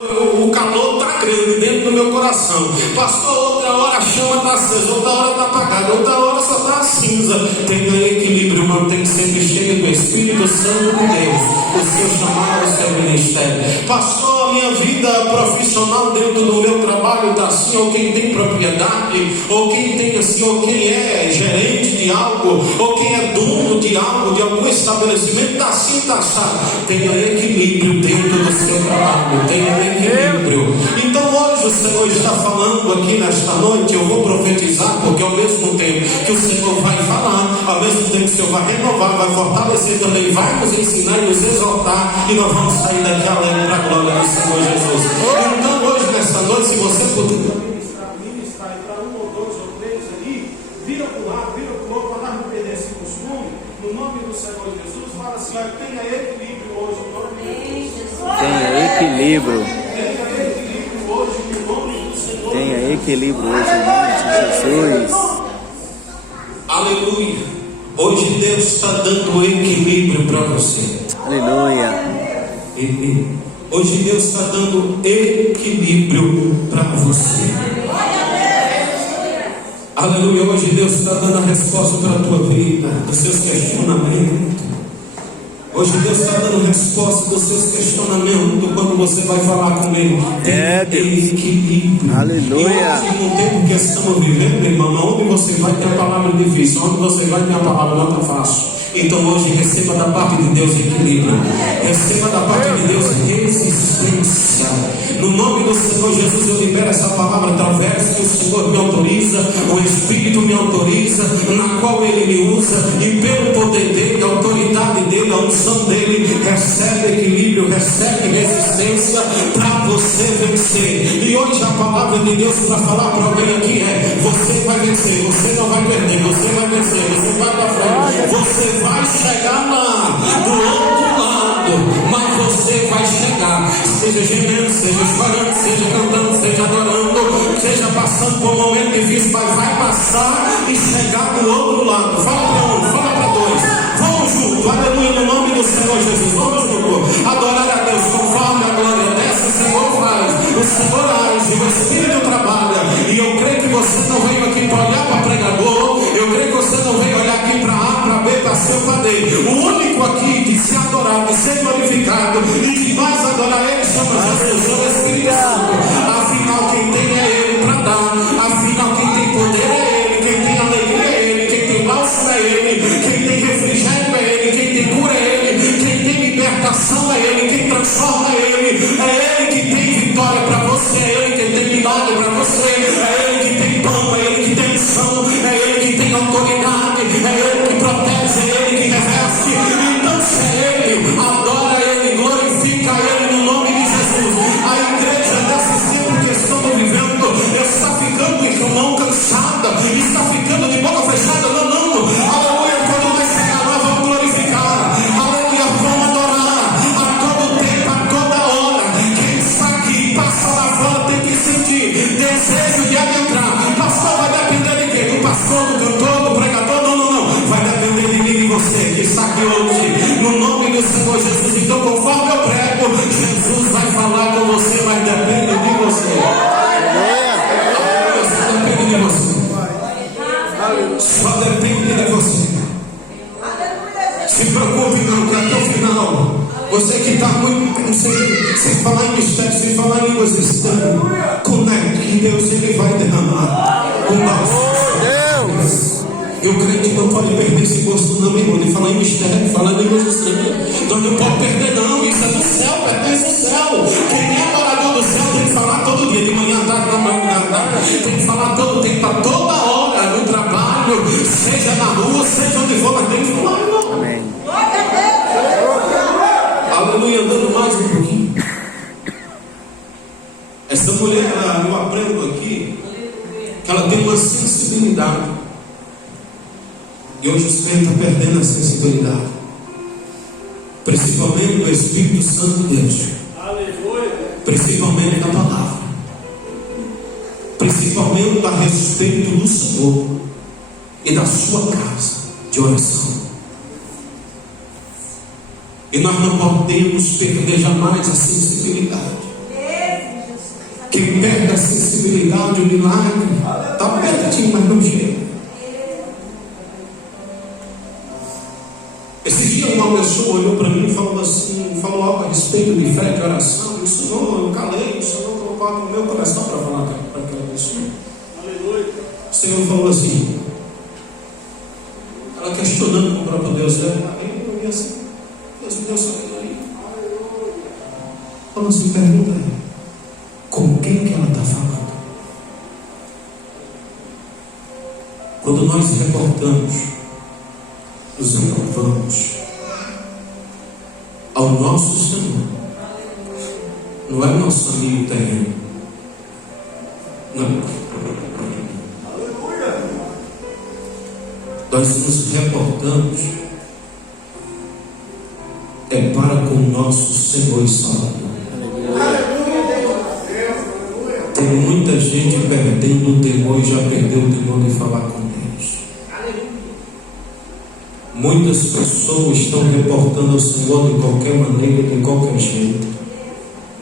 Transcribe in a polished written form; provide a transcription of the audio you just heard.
O calor está grande dentro do meu coração. Pastor, outra hora a chama está acesa, outra hora está apagada, outra hora só está cinza. Tenha equilíbrio, mantenha sempre cheio do Espírito Santo de Deus, o seu chamado, o seu ministério. Pastor, a minha vida profissional dentro do meu trabalho está assim, ou quem tem propriedade, ou quem tem assim, ou quem é gerente de algo, ou quem é dono de algo, de algum estabelecimento, está assim, está assado. Tenha equilíbrio dentro do seu trabalho, tenha equilíbrio. Então hoje o Senhor está falando aqui nesta noite. Eu vou profetizar, porque ao mesmo tempo que o Senhor vai falar, ao mesmo tempo que o Senhor vai renovar, vai fortalecer também, vai nos ensinar e nos exortar, e nós vamos sair daqui além para a glória do Senhor Jesus. Então hoje, nesta noite, se você puder ministrar para um ou dois ou três aí, vira para o lado, vira para o outro, para não perder esse costume, no nome do Senhor Jesus, fala assim: olha, tenha equilíbrio hoje, em nome de Jesus. Tenha equilíbrio. Tenha equilíbrio hoje em nome de Jesus. Aleluia. Hoje Deus está dando equilíbrio para você. Aleluia. Hoje Deus está dando equilíbrio para você. Aleluia. Hoje Deus está dando a resposta para a tua vida, dos seus questionamentos. Hoje Deus está dando resposta dos seus questionamentos quando você vai falar com Ele. Deus. Equilíbrio. Aleluia. E hoje, no tempo que estamos vivendo, irmão, onde você vai ter a palavra difícil, onde você vai ter a palavra não está fácil. Então hoje receba da parte de Deus equilíbrio. Receba da parte de Deus resistência. No nome do Senhor Jesus, eu libero essa palavra através que o Senhor me autoriza, o Espírito me autoriza, na qual Ele me usa, e pelo poder dEle, a autoridade dEle, a unção dEle, recebe equilíbrio, recebe resistência para você vencer. E hoje a palavra de Deus para falar para alguém aqui é: você vai vencer, você não vai perder, você vai vencer, você vai para frente, você vai chegar lá do outro lado, mas você vai chegar, seja gemendo, seja chorando, seja cantando, seja adorando, seja passando por um momento difícil, mas vai passar e chegar do outro lado. Fala para um, fala para dois, vamos junto, aleluia, no nome do Senhor Jesus, vamos junto, adorar a Deus conforme a glória dessa. O Senhor faz, o Senhor age, o Espírito trabalha, e eu creio que você não veio aqui para olhar para pregador, eu creio que você não veio olhar aqui para A, para B, para C, para D. O único aqui de se adorar, de ser glorificado e de mais adorar Ele chama Jesus, o Espírito Santo. Afinal, quem tem é Ele para dar, afinal, quem tem poder é Ele, quem tem alegria é Ele, quem tem bálsamo é Ele, quem tem refrigério é Ele, quem tem cura é Ele, quem tem libertação é Ele, quem transforma é Ele que tem vitória para você, é Ele que tem milagre para você, é Ele que tem pão, é Ele que tem unção, é Ele que tem autoridade, é Ele que protege, é Ele que reveste. Então se é Ele, adora Ele, glorifica Ele no nome de Jesus. A igreja desses tempos que estamos vivendo está ficando, irmão, cansada, está ficando de boca fechada. Não, aleluia, quando nós chegar nós vamos glorificar, aleluia, vamos adorar a todo tempo, a toda hora. Quem está aqui, passa lá fora, tem que sentir desejo de adentrar. Pastor, vai depender de quem? Do pastor, do cantor, do pregador? Não, vai depender de mim e de você que está aqui hoje, no nome do Senhor Jesus. Então, conforme eu prego, Jesus vai falar com você, mas depende de você. Só depende de você. Só depende de você. Se preocupe não, que até o final, você que está muito sem falar em mistério, sem falar em línguas estranhas, conecte que Deus Ele vai derramar o nosso. E o crente não pode perder esse gosto não, irmão, de falar em mistério, falar em línguas estranhas. Então não pode perder não, isso é do céu, pertence ao céu. Quem é adorador do céu tem que falar todo dia, de manhã à tarde, na manhã à tarde, tem que falar todo tempo, a toda hora, no trabalho, seja na rua, seja onde for, mas tem que falar, irmão. Amém. Aleluia, andando mais um pouquinho. Essa mulher, eu aprendo aqui que ela tem uma sensibilidade. E hoje os crentes estão perdendo a sensibilidade, principalmente do Espírito Santo de Deus, principalmente da palavra, principalmente a respeito do Senhor e da sua casa de oração. E nós não podemos perder jamais a sensibilidade. Quem perde a sensibilidade, o milagre está pertinho, mas não chega. Esse dia uma pessoa olhou para mim e falou assim, falou algo a respeito de fé, de oração. Eu disse, Senhor, eu calei, o Senhor colocou no meu coração para falar para aquela pessoa. O Senhor falou assim, ela questionando com o próprio Deus dela. Aí eu olhei assim, Deus me deu sabedoria. Falou assim, pergunta aí, com quem que ela está falando? Quando nós reportamos, nos reportamos ao nosso Senhor, não é nosso amigo terreno, não. Nós nos reportamos é para com o nosso Senhor e Salvador. Tem muita gente perdendo o temor e já perdeu o temor de falar com Deus. Muitas pessoas estão reportando ao Senhor de qualquer maneira, de qualquer jeito.